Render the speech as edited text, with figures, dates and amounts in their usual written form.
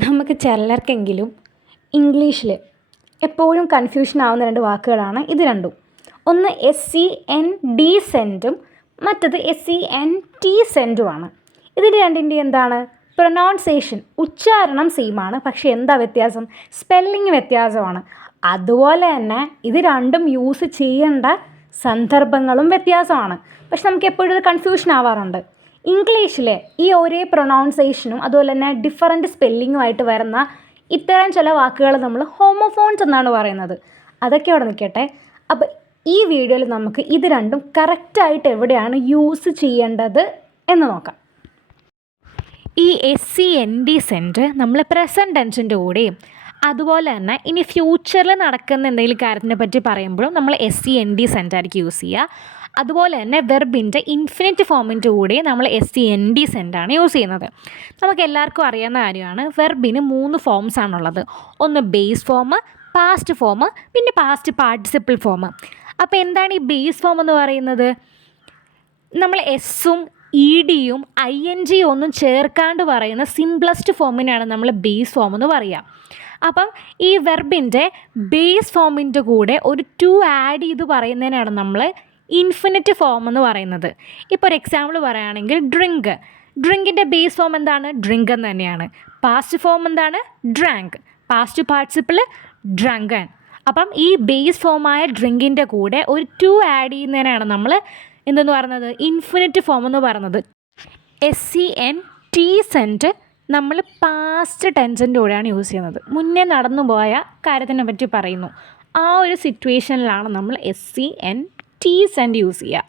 നമുക്ക് ചിലർക്കെങ്കിലും ഇംഗ്ലീഷിൽ എപ്പോഴും കൺഫ്യൂഷൻ ആവുന്ന രണ്ട് വാക്കുകളാണ് ഇത് രണ്ടും. ഒന്ന് SEND മറ്റത് SENT. ഇതിൻ്റെ രണ്ടിൻ്റെ എന്താണ്? പ്രൊനൗൺസിയേഷൻ, ഉച്ചാരണം സെയിമാണ്, പക്ഷേ എന്താ വ്യത്യാസം? സ്പെല്ലിങ് വ്യത്യാസമാണ്. അതുപോലെ തന്നെ ഇത് രണ്ടും യൂസ് ചെയ്യേണ്ട സന്ദർഭങ്ങളും വ്യത്യാസമാണ്. പക്ഷെ നമുക്ക് എപ്പോഴും ഇത് കൺഫ്യൂഷൻ ആവാറുണ്ട്. ഇംഗ്ലീഷിലെ ഈ ഒരേ പ്രൊനൗൺസിയേഷനും അതുപോലെ തന്നെ ഡിഫറൻറ്റ് സ്പെല്ലിങ്ങുമായിട്ട് വരുന്ന ഇത്തരം ചില വാക്കുകൾ നമ്മൾ ഹോമോഫോൺസ് എന്നാണ് പറയുന്നത്. അതൊക്കെ അവിടെ നിൽക്കട്ടെ. അപ്പോൾ ഈ വീഡിയോയിൽ നമുക്ക് ഇത് രണ്ടും കറക്റ്റായിട്ട് എവിടെയാണ് യൂസ് ചെയ്യേണ്ടത് എന്ന് നോക്കാം. ഈ SENT നമ്മൾ പ്രസൻറ്റ് ടെൻസിൻ്റെ കൂടെയും അതുപോലെ തന്നെ ഇനി ഫ്യൂച്ചറിൽ നടക്കുന്ന എന്തെങ്കിലും കാര്യത്തിനെ പറ്റി പറയുമ്പോഴും നമ്മൾ SENT ആയിരിക്കും യൂസ് ചെയ്യുക. അതുപോലെ തന്നെ വെർബിൻ്റെ ഇൻഫിനിറ്റ് ഫോമിൻ്റെ കൂടെ നമ്മൾ SENT ആണ് യൂസ് ചെയ്യുന്നത്. നമുക്ക് എല്ലാവർക്കും അറിയാവുന്ന കാര്യമാണ്, വെർബിന് 3 ഫോംസ് ആണുള്ളത്. ഒന്ന് ബേസ് ഫോം, പാസ്റ്റ് ഫോം, പിന്നെ പാസ്റ്റ് പാർട്ടിസിപ്പിൾ ഫോം. അപ്പോൾ എന്താണ് ഈ ബേസ് ഫോം എന്ന് പറയുന്നത്? നമ്മൾ എസ്സും EDയും ING ഒന്നും ചേർക്കാണ്ട് പറയുന്ന സിംപ്ലസ്റ്റ് ഫോമിനാണ് നമ്മൾ ബേസ് ഫോം എന്ന് പറയുക. അപ്പം ഈ വെർബിൻ്റെ ബേസ് ഫോമിൻ്റെ കൂടെ ഒരു ടു ആഡ് ചെയ്ത് പറയുന്നതിനാണ് നമ്മൾ ഇൻഫിനിറ്റ് ഫോം എന്ന് പറയുന്നത്. ഇപ്പോൾ ഒരു എക്സാമ്പിൾ പറയുകയാണെങ്കിൽ ഡ്രിങ്കിൻ്റെ ബേസ് ഫോം എന്താണ്? ഡ്രിങ്ക് എന്ന് തന്നെയാണ്. പാസ്റ്റ് ഫോം എന്താണ്? ഡ്രാങ്ക്. Past participle drunken. അപ്പം ഈ ബേസ് ഫോമായ ഡ്രിങ്കിൻ്റെ കൂടെ ഒരു ടു ആഡ് ചെയ്യുന്നതിനാണ് നമ്മൾ എന്തെന്ന് പറയുന്നത്? ഇൻഫിനിറ്റ് ഫോം എന്ന് പറയുന്നത്. SENT നമ്മൾ പാസ്റ്റ് ടെൻസിൻ്റെ കൂടെയാണ് യൂസ് ചെയ്യുന്നത്. മുന്നേ നടന്നു പോയ കാര്യത്തിനെ പറ്റി പറയുന്നു. ആ ഒരു സിറ്റുവേഷനിലാണ് നമ്മൾ SENT യൂസ് ചെയ്യുക.